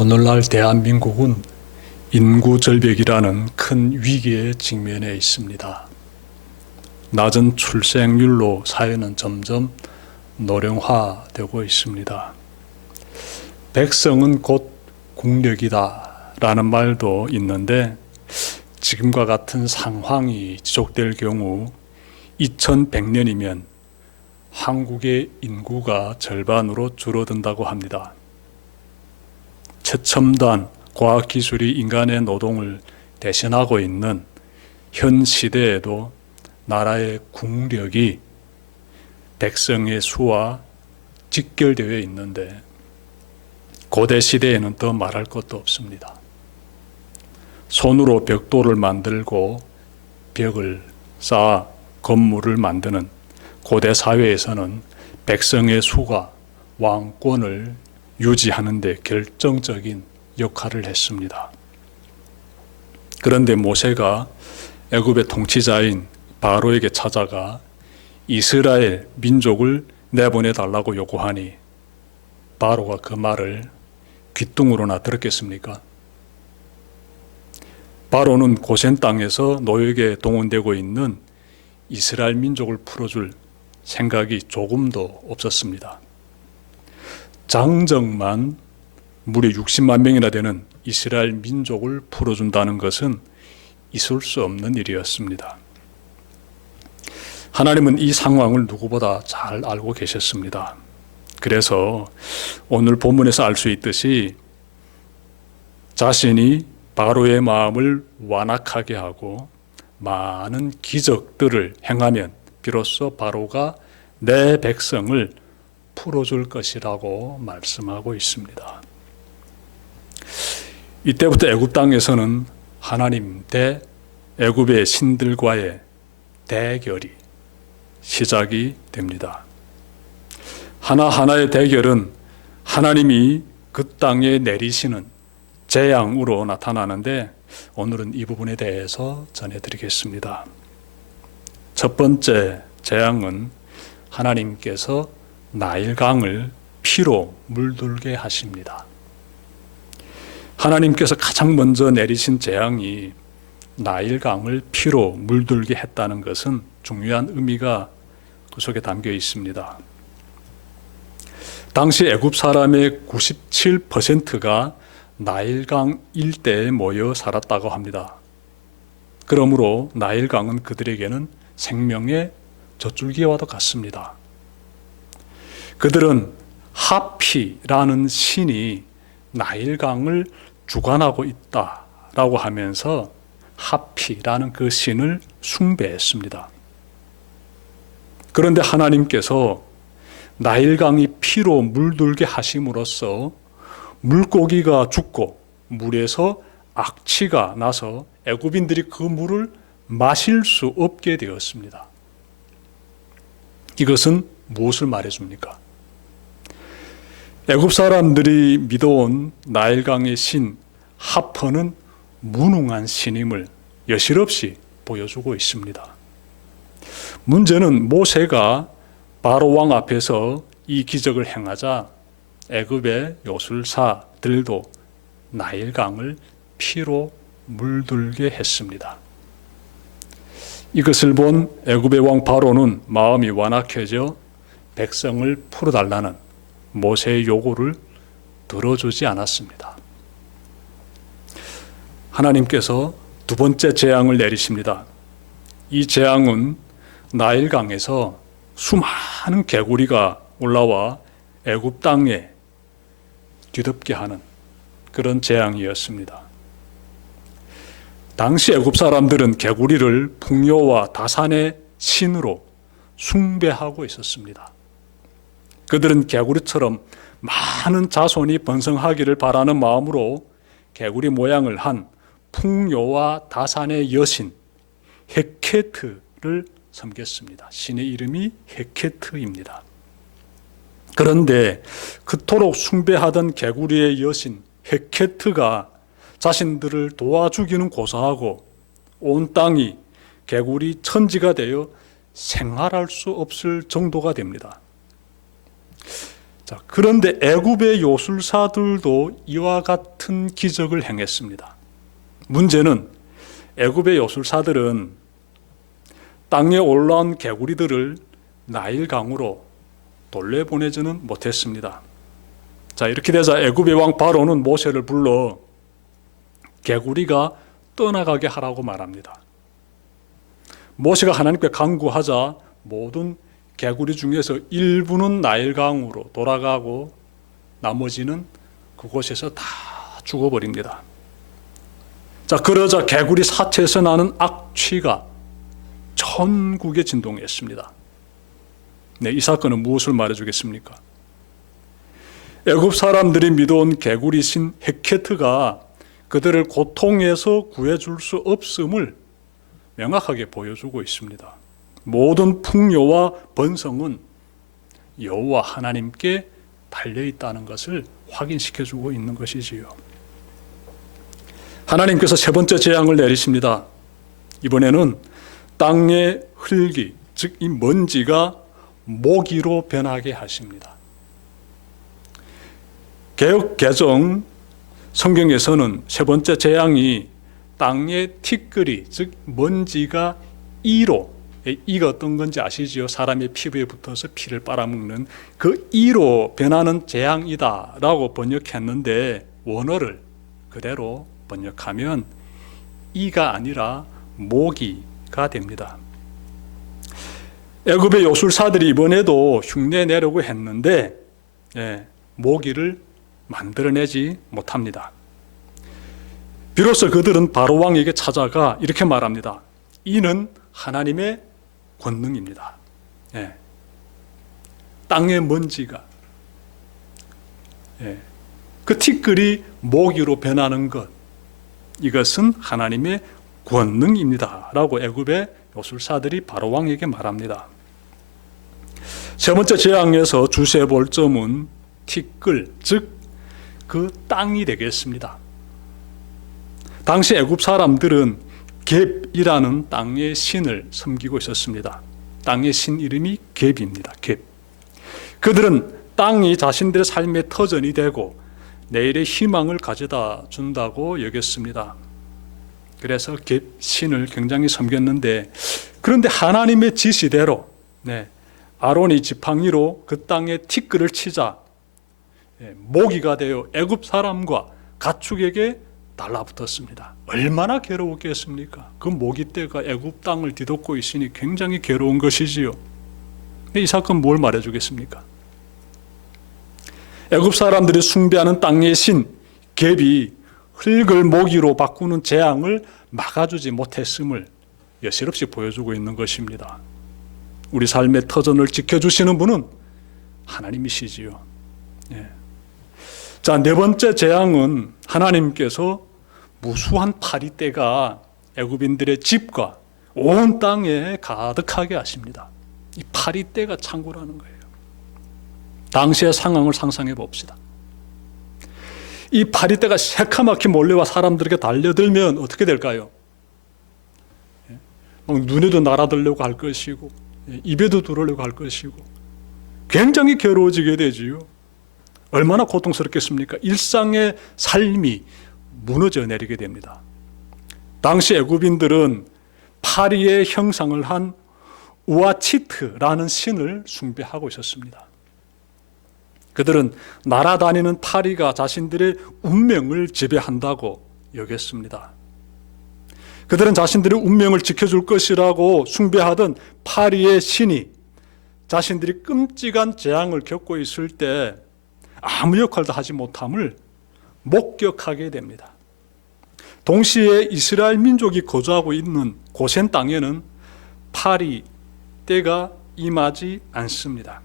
오늘날 대한민국은 인구 절벽이라는 큰 위기에 직면해 있습니다. 낮은 출생률로 사회는 점점 노령화되고 있습니다. 백성은 곧 국력이다 라는 말도 있는데, 지금과 같은 상황이 지속될 경우 2100년이면 한국의 인구가 절반으로 줄어든다고 합니다. 최첨단 과학기술이 인간의 노동을 대신하고 있는 현 시대에도 나라의 국력이 백성의 수와 직결되어 있는데, 고대 시대에는 더 말할 것도 없습니다. 손으로 벽돌을 만들고 벽을 쌓아 건물을 만드는 고대 사회에서는 백성의 수가 왕권을 유지하는 데 결정적인 역할을 했습니다. 그런데 모세가 애굽의 통치자인 바로에게 찾아가 이스라엘 민족을 내보내달라고 요구하니 바로가 그 말을 귓등으로나 들었겠습니까? 바로는 고센 땅에서 노역에 동원되고 있는 이스라엘 민족을 풀어줄 생각이 조금도 없었습니다. 장정만 무려 60만 명이나 되는 이스라엘 민족을 풀어준다는 것은 있을 수 없는 일이었습니다. 하나님은 이 상황을 누구보다 잘 알고 계셨습니다. 그래서 오늘 본문에서 알 수 있듯이 자신이 바로의 마음을 완악하게 하고 많은 기적들을 행하면 비로소 바로가 내 백성을 풀어줄 것이라고 말씀하고 있습니다. 이때부터 애굽 땅에서는 하나님 대 애굽의 신들과의 대결이 시작이 됩니다. 하나하나의 대결은 하나님이 그 땅에 내리시는 재앙으로 나타나는데, 오늘은 이 부분에 대해서 전해드리겠습니다. 첫 번째 재앙은 하나님께서 나일강을 피로 물들게 하십니다. 하나님께서 가장 먼저 내리신 재앙이 나일강을 피로 물들게 했다는 것은 중요한 의미가 그 속에 담겨 있습니다. 당시 애굽 사람의 97%가 나일강 일대에 모여 살았다고 합니다. 그러므로 나일강은 그들에게는 생명의 젖줄기와도 같습니다. 그들은 하피라는 신이 나일강을 주관하고 있다라고 하면서 하피라는 그 신을 숭배했습니다. 그런데 하나님께서 나일강이 피로 물들게 하심으로써 물고기가 죽고 물에서 악취가 나서 애굽인들이 그 물을 마실 수 없게 되었습니다. 이것은 무엇을 말해줍니까? 애굽 사람들이 믿어온 나일강의 신 하퍼는 무능한 신임을 여실없이 보여주고 있습니다. 문제는 모세가 바로 왕 앞에서 이 기적을 행하자 애굽의 요술사들도 나일강을 피로 물들게 했습니다. 이것을 본 애굽의 왕 바로는 마음이 완악해져 백성을 풀어달라는 모세의 요구를 들어주지 않았습니다. 하나님께서 두 번째 재앙을 내리십니다. 이 재앙은 나일강에서 수많은 개구리가 올라와 애굽 땅에 뒤덮게 하는 그런 재앙이었습니다. 당시 애굽 사람들은 개구리를 풍요와 다산의 신으로 숭배하고 있었습니다. 그들은 개구리처럼 많은 자손이 번성하기를 바라는 마음으로 개구리 모양을 한 풍요와 다산의 여신 헤케트를 섬겼습니다. 신의 이름이 헤케트입니다. 그런데 그토록 숭배하던 개구리의 여신 헤케트가 자신들을 도와주기는 고사하고 온 땅이 개구리 천지가 되어 생활할 수 없을 정도가 됩니다. 자, 그런데 애굽의 요술사들도 이와 같은 기적을 행했습니다. 문제는 애굽의 요술사들은 땅에 올라온 개구리들을 나일강으로 돌려보내지는 못했습니다. 자, 이렇게 되자 애굽의 왕 바로는 모세를 불러 개구리가 떠나가게 하라고 말합니다. 모세가 하나님께 간구하자 모든 개구리 중에서 일부는 나일강으로 돌아가고 나머지는 그곳에서 다 죽어버립니다. 자, 그러자 개구리 사체에서 나는 악취가 천국에 진동했습니다. 네, 이 사건은 무엇을 말해주겠습니까? 애굽 사람들이 믿어온 개구리 신 헤케트가 그들을 고통에서 구해줄 수 없음을 명확하게 보여주고 있습니다. 모든 풍요와 번성은 여호와 하나님께 달려있다는 것을 확인시켜주고 있는 것이지요. 하나님께서 세 번째 재앙을 내리십니다. 이번에는 땅의 흙이, 즉 이 먼지가 모기로 변하게 하십니다. 개역 개정 성경에서는 세 번째 재앙이 땅의 티끌이, 즉 먼지가 이로, 이가 어떤 건지 아시지요? 사람의 피부에 붙어서 피를 빨아먹는 그 이로 변하는 재앙이다라고 번역했는데 원어를 그대로 번역하면 이가 아니라 모기가 됩니다. 애굽의 요술사들이 이번에도 흉내 내려고 했는데 모기를 만들어내지 못합니다. 비로소 그들은 바로 왕에게 찾아가 이렇게 말합니다. 이는 하나님의 권능입니다. 땅의 먼지가 그 티끌이 모기로 변하는 것, 이것은 하나님의 권능입니다 라고 애굽의 요술사들이 바로 왕에게 말합니다. 세 번째 재앙에서 주시해 볼 점은 티끌, 즉 그 땅이 되겠습니다. 당시 애굽 사람들은 갭이라는 땅의 신을 섬기고 있었습니다. 땅의 신 이름이 갭입니다. 갭. 그들은 땅이 자신들의 삶의 터전이 되고 내일의 희망을 가져다 준다고 여겼습니다. 그래서 갭 신을 굉장히 섬겼는데, 그런데 하나님의 지시대로 아론이 지팡이로 그 땅에 티끌을 치자 모기가 되어 애굽 사람과 가축에게 달라붙었습니다. 얼마나 괴로웠겠습니까? 그 모기떼가 애굽 땅을 뒤덮고 있으니 굉장히 괴로운 것이지요. 이 사건 뭘 말해주겠습니까? 애굽 사람들이 숭배하는 땅의 신 갭이 흙을 모기로 바꾸는 재앙을 막아주지 못했음을 여실없이 보여주고 있는 것입니다. 우리 삶의 터전을 지켜주시는 분은 하나님이시지요. 자, 네 번째 재앙은 하나님께서 무수한 파리떼가 애굽인들의 집과 온 땅에 가득하게 하십니다. 이 파리떼가 창고라는 거예요. 당시의 상황을 상상해 봅시다. 이 파리떼가 새카맣게 몰려와 사람들에게 달려들면 어떻게 될까요? 눈에도 날아들려고 할 것이고 입에도 들어오려고 할 것이고 굉장히 괴로워지게 되지요. 얼마나 고통스럽겠습니까? 일상의 삶이 무너져 내리게 됩니다. 당시 애굽인들은 파리의 형상을 한 우아치트라는 신을 숭배하고 있었습니다. 그들은 날아다니는 파리가 자신들의 운명을 지배한다고 여겼습니다. 그들은 자신들의 운명을 지켜줄 것이라고 숭배하던 파리의 신이 자신들이 끔찍한 재앙을 겪고 있을 때 아무 역할도 하지 못함을 목격하게 됩니다. 동시에 이스라엘 민족이 거주하고 있는 고센 땅에는 파리 때가 임하지 않습니다.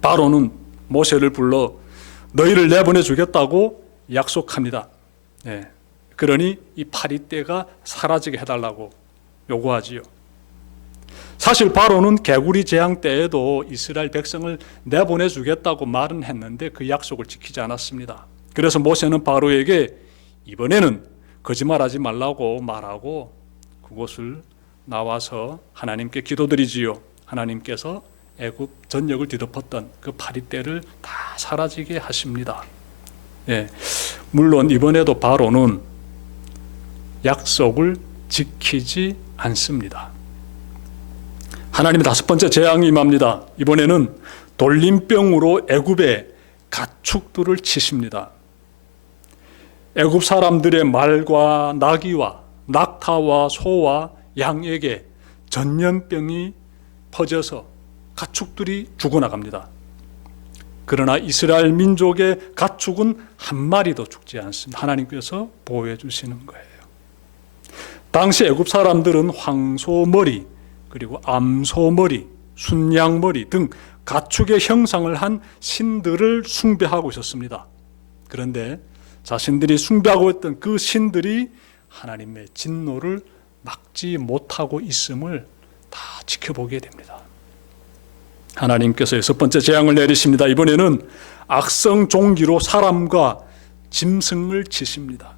바로는 모세를 불러 너희를 내보내 주겠다고 약속합니다. 그러니 이 파리 때가 사라지게 해달라고 요구하지요. 사실 바로는 개구리 재앙 때에도 이스라엘 백성을 내보내 주겠다고 말은 했는데 그 약속을 지키지 않았습니다. 그래서 모세는 바로에게 이번에는 거짓말하지 말라고 말하고 그곳을 나와서 하나님께 기도드리지요. 하나님께서 애굽 전역을 뒤덮었던 그 파리떼를 다 사라지게 하십니다. 예, 물론 이번에도 바로는 약속을 지키지 않습니다. 하나님의 다섯 번째 재앙이 임합니다. 이번에는 돌림병으로 애굽의 가축들을 치십니다. 애굽 사람들의 말과 나귀와 낙타와 소와 양에게 전염병이 퍼져서 가축들이 죽어나갑니다. 그러나 이스라엘 민족의 가축은 한 마리도 죽지 않습니다. 하나님께서 보호해 주시는 거예요. 당시 애굽 사람들은 황소머리, 그리고 암소머리, 순양머리 등 가축의 형상을 한 신들을 숭배하고 있었습니다. 그런데 자신들이 숭배하고 있던 그 신들이 하나님의 진노를 막지 못하고 있음을 다 지켜보게 됩니다. 하나님께서 여섯 번째 재앙을 내리십니다. 이번에는 악성 종기로 사람과 짐승을 치십니다.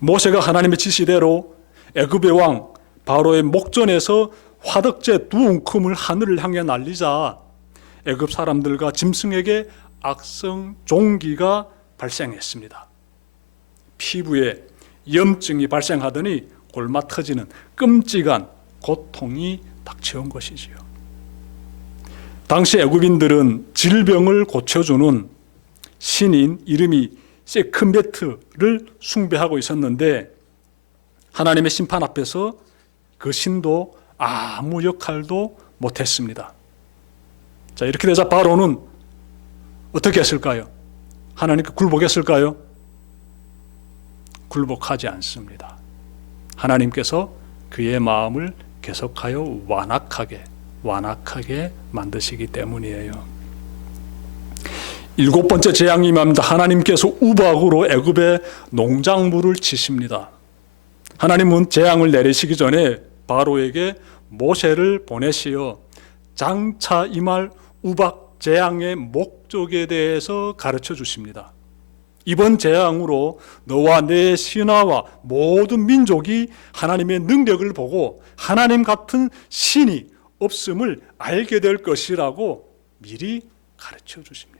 모세가 하나님의 지시대로 애굽의 왕 바로의 목전에서 화덕제 두 움큼을 하늘을 향해 날리자 애굽 사람들과 짐승에게 악성 종기가 발생했습니다. 피부에 염증이 발생하더니 골마 터지는 끔찍한 고통이 닥쳐온 것이지요. 당시 애굽인들은 질병을 고쳐주는 신인 이름이 세크메트를 숭배하고 있었는데 하나님의 심판 앞에서 그 신도 아무 역할도 못했습니다. 자, 이렇게 되자 바로는 어떻게 했을까요? 하나님께 굴복했을까요? 굴복하지 않습니다. 하나님께서 그의 마음을 계속하여 완악하게 만드시기 때문이에요. 일곱 번째 재앙이 임합니다. 하나님께서 우박으로 애굽의 농작물을 치십니다. 하나님은 재앙을 내리시기 전에 바로에게 모세를 보내시어 장차 임할 우박 재앙의 목적에 대해서 가르쳐 주십니다. 이번 재앙으로 너와 내 신하와 모든 민족이 하나님의 능력을 보고 하나님 같은 신이 없음을 알게 될 것이라고 미리 가르쳐 주십니다.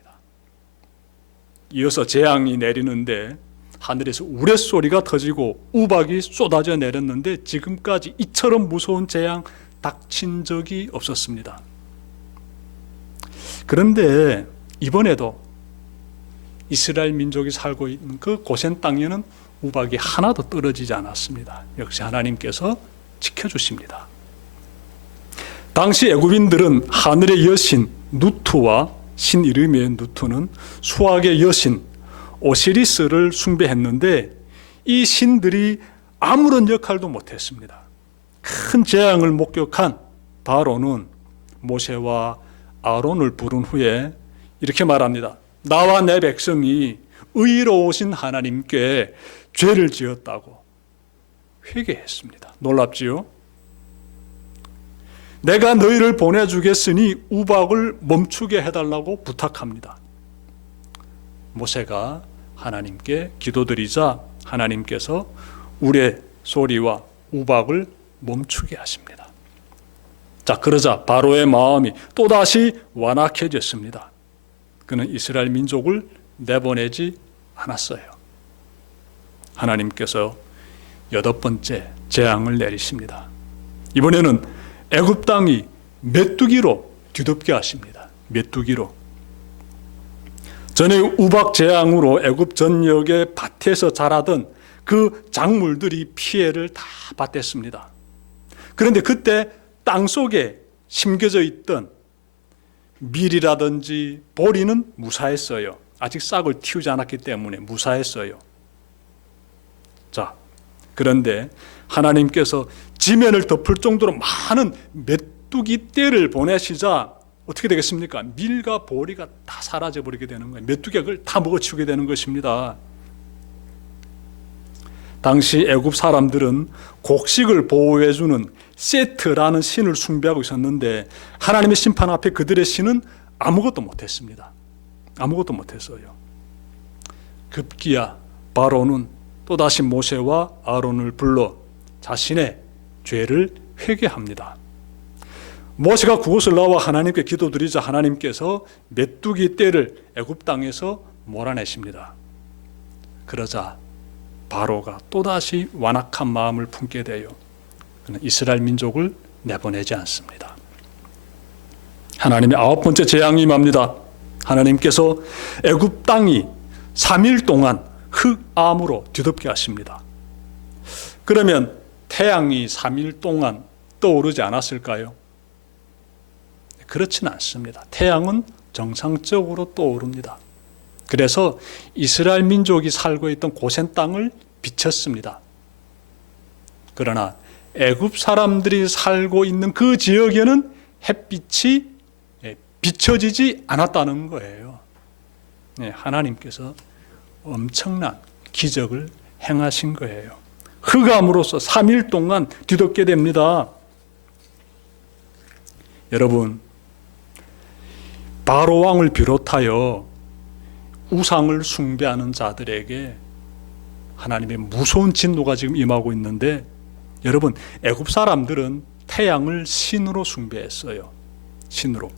이어서 재앙이 내리는데 하늘에서 우레소리가 터지고 우박이 쏟아져 내렸는데 지금까지 이처럼 무서운 재앙 닥친 적이 없었습니다. 그런데 이번에도 이스라엘 민족이 살고 있는 그 고센 땅에는 우박이 하나도 떨어지지 않았습니다. 역시 하나님께서 지켜주십니다. 당시 애굽인들은 하늘의 여신 누투와 신 이름의 누투는 수학의 여신 오시리스를 숭배했는데 이 신들이 아무런 역할도 못했습니다. 큰 재앙을 목격한 바로는 모세와 아론을 부른 후에 이렇게 말합니다. 나와 내 백성이 의로우신 하나님께 죄를 지었다고 회개했습니다. 놀랍지요? 내가 너희를 보내주겠으니 우박을 멈추게 해달라고 부탁합니다. 모세가 하나님께 기도드리자 하나님께서 우레 소리와 우박을 멈추게 하십니다. 자, 그러자 바로의 마음이 또다시 완악해졌습니다. 그는 이스라엘 민족을 내보내지 않았어요. 하나님께서 여덟 번째 재앙을 내리십니다. 이번에는 애굽 땅이 메뚜기로 뒤덮게 하십니다. 메뚜기로. 전에 우박 재앙으로 애굽 전역의 밭에서 자라던 그 작물들이 피해를 다 받았습니다. 그런데 그때 땅 속에 심겨져 있던 밀이라든지 보리는 무사했어요. 아직 싹을 틔우지 않았기 때문에 무사했어요. 자, 그런데 하나님께서 지면을 덮을 정도로 많은 메뚜기 떼를 보내시자 어떻게 되겠습니까? 밀과 보리가 다 사라져버리게 되는 거예요. 메뚜기가 그걸 다 먹어치우게 되는 것입니다. 당시 애굽 사람들은 곡식을 보호해주는 세트라는 신을 숭배하고 있었는데 하나님의 심판 앞에 그들의 신은 아무것도 못했습니다. 아무것도 못했어요. 급기야 바로는 또다시 모세와 아론을 불러 자신의 죄를 회개합니다. 모세가 그곳을 나와 하나님께 기도드리자 하나님께서 메뚜기 떼를 애굽 땅에서 몰아내십니다. 그러자 바로가 또다시 완악한 마음을 품게 되어 그는 이스라엘 민족을 내보내지 않습니다. 하나님의 9번째 재앙이 임합니다. 하나님께서 애굽 땅이 3일 동안 흑암으로 뒤덮게 하십니다. 그러면 태양이 3일 동안 떠오르지 않았을까요? 그렇지는 않습니다. 태양은 정상적으로 떠오릅니다. 그래서 이스라엘 민족이 살고 있던 고센 땅을 비쳤습니다. 그러나 애굽 사람들이 살고 있는 그 지역에는 햇빛이 비춰지지 않았다는 거예요. 하나님께서 엄청난 기적을 행하신 거예요. 흑암으로서 3일 동안 뒤덮게 됩니다. 여러분, 바로 왕을 비롯하여 우상을 숭배하는 자들에게 하나님의 무서운 진노가 지금 임하고 있는데, 여러분, 애굽 사람들은 태양을 신으로 숭배했어요. 신으로.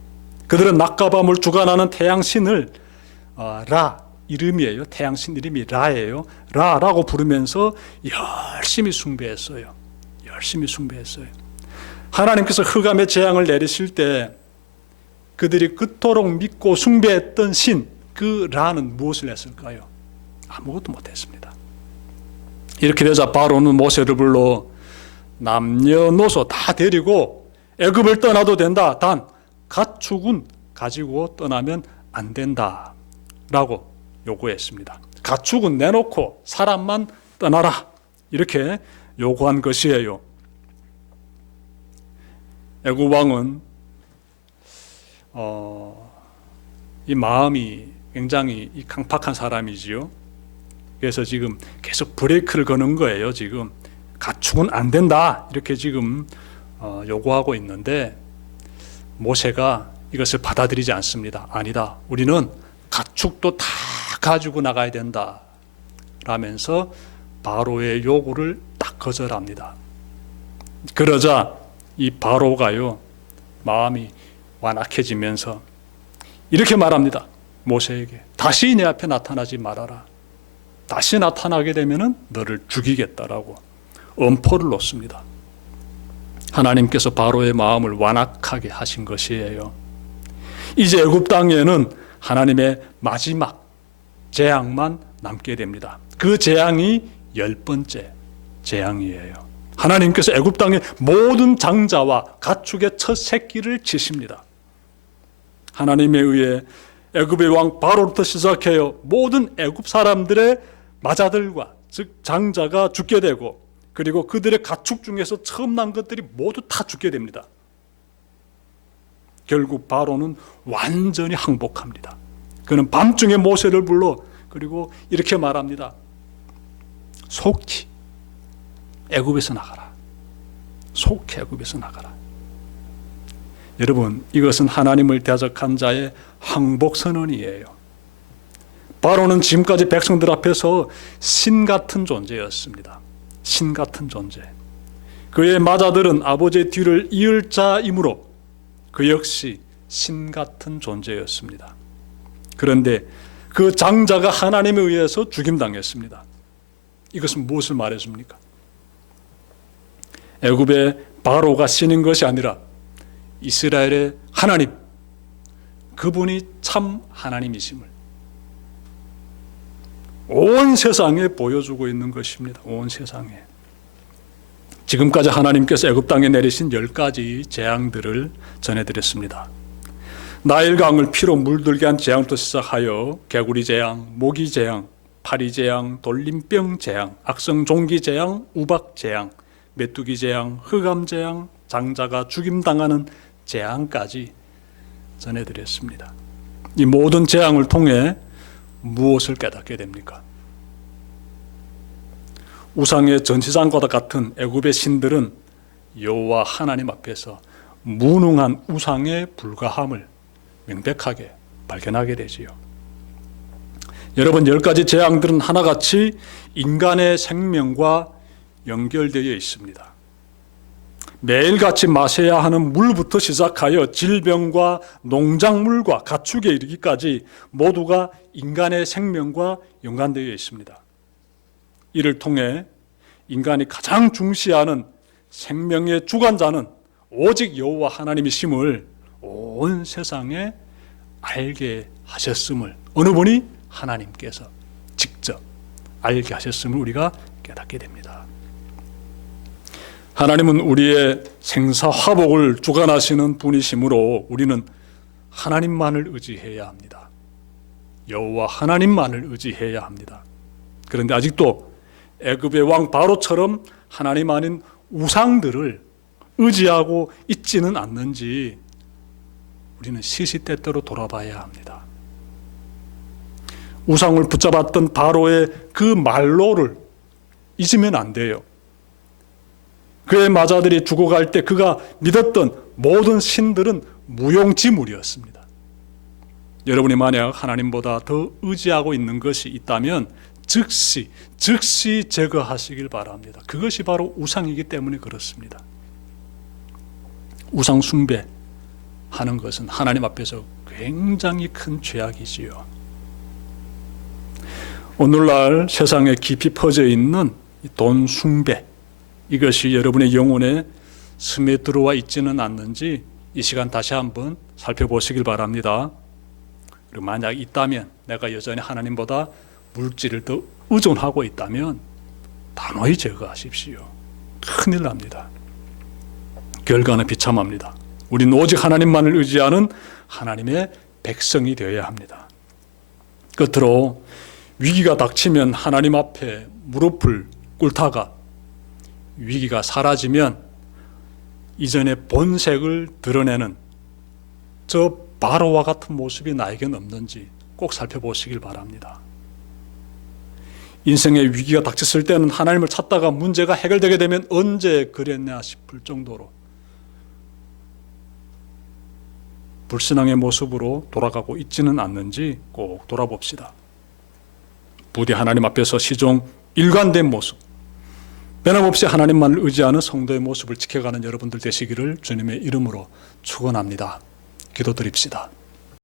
그들은 낮과 밤을 주관하는 태양신을 라 이름이에요. 태양신 이름이 라예요. 라라고 부르면서 열심히 숭배했어요. 열심히 숭배했어요. 하나님께서 흑암의 재앙을 내리실 때 그들이 그토록 믿고 숭배했던 신, 그 라는 무엇을 했을까요? 아무것도 못했습니다. 이렇게 되자 바로는 모세를 불러 남녀노소 다 데리고 애굽을 떠나도 된다. 단 가축은 가지고 떠나면 안 된다 라고 요구했습니다. 가축은 내놓고 사람만 떠나라, 이렇게 요구한 것이에요. 애굽 왕은 이 마음이 굉장히 강팍한 사람이지요. 그래서 지금 계속 브레이크를 거는 거예요. 지금 가축은 안 된다, 이렇게 지금 요구하고 있는데 모세가 이것을 받아들이지 않습니다. 아니다, 우리는 가축도 다 가지고 나가야 된다 라면서 바로의 요구를 딱 거절합니다. 그러자 이 바로가요, 마음이 완악해지면서 이렇게 말합니다. 모세에게 다시 내 앞에 나타나지 말아라. 다시 나타나게 되면 너를 죽이겠다라고 엄포를 놓습니다. 하나님께서 바로의 마음을 완악하게 하신 것이에요. 이제 애굽 땅에는 하나님의 마지막 재앙만 남게 됩니다. 그 재앙이 10번째 재앙이에요. 하나님께서 애굽 땅의 모든 장자와 가축의 첫 새끼를 치십니다. 하나님에 의해 애굽의 왕 바로부터 시작해요 모든 애굽 사람들의 마자들과 즉 장자가 죽게 되고, 그리고 그들의 가축 중에서 처음 난 것들이 모두 다 죽게 됩니다. 결국 바로는 완전히 항복합니다. 그는 밤중에 모세를 불러 그리고 이렇게 말합니다. 속히 애굽에서 나가라. 속히 애굽에서 나가라. 여러분, 이것은 하나님을 대적한 자의 항복 선언이에요. 바로는 지금까지 백성들 앞에서 신 같은 존재였습니다. 신 같은 존재. 그의 마자들은 아버지의 뒤를 이을 자이므로 그 역시 신 같은 존재였습니다. 그런데 그 장자가 하나님에 의해서 죽임당했습니다. 이것은 무엇을 말해줍니까? 애굽의 바로가 신인 것이 아니라 이스라엘의 하나님, 그분이 참 하나님이심을 온 세상에 보여주고 있는 것입니다. 온 세상에. 지금까지 하나님께서 애굽 땅에 내리신 10가지 재앙들을 전해드렸습니다. 나일강을 피로 물들게 한 재앙부터 시작하여 개구리 재앙, 모기 재앙, 파리 재앙, 돌림병 재앙, 악성 종기 재앙, 우박 재앙, 메뚜기 재앙, 흑암 재앙, 장자가 죽임당하는 재앙까지 전해드렸습니다. 이 모든 재앙을 통해 무엇을 깨닫게 됩니까? 우상의 전시장과 같은 애굽의 신들은 여호와 하나님 앞에서 무능한 우상에 불과함을 명백하게 발견하게 되지요. 여러분, 10가지 재앙들은 하나같이 인간의 생명과 연결되어 있습니다. 매일같이 마셔야 하는 물부터 시작하여 질병과 농작물과 가축에 이르기까지 모두가 인간의 생명과 연관되어 있습니다. 이를 통해 인간이 가장 중시하는 생명의 주관자는 오직 여호와 하나님이심을 온 세상에 알게 하셨음을, 어느 분이? 하나님께서 직접 알게 하셨음을 우리가 깨닫게 됩니다. 하나님은 우리의 생사화복을 주관하시는 분이시므로 우리는 하나님만을 의지해야 합니다. 여호와 하나님만을 의지해야 합니다. 그런데 아직도 애굽의 왕 바로처럼 하나님 아닌 우상들을 의지하고 있지는 않는지 우리는 시시때때로 돌아봐야 합니다. 우상을 붙잡았던 바로의 그 말로를 잊으면 안 돼요. 그의 마자들이 죽어갈 때 그가 믿었던 모든 신들은 무용지물이었습니다. 여러분이 만약 하나님보다 더 의지하고 있는 것이 있다면 즉시 제거하시길 바랍니다. 그것이 바로 우상이기 때문에 그렇습니다. 우상 숭배하는 것은 하나님 앞에서 굉장히 큰 죄악이지요. 오늘날 세상에 깊이 퍼져 있는 돈 숭배, 이것이 여러분의 영혼에 스며들어와 있지는 않는지 이 시간 다시 한번 살펴보시길 바랍니다. 그리고 만약 있다면, 내가 여전히 하나님보다 물질을 더 의존하고 있다면 단호히 제거하십시오. 큰일 납니다. 결과는 비참합니다. 우리는 오직 하나님만을 의지하는 하나님의 백성이 되어야 합니다. 끝으로 위기가 닥치면 하나님 앞에 무릎을 꿇다가 위기가 사라지면 이전의 본색을 드러내는 저 바로와 같은 모습이 나에겐 없는지 꼭 살펴보시길 바랍니다. 인생의 위기가 닥쳤을 때는 하나님을 찾다가 문제가 해결되게 되면 언제 그랬나 싶을 정도로 불신앙의 모습으로 돌아가고 있지는 않는지 꼭 돌아봅시다. 부디 하나님 앞에서 시종 일관된 모습, 변함없이 하나님만을 의지하는 성도의 모습을 지켜가는 여러분들 되시기를 주님의 이름으로 축원합니다. 기도드립시다.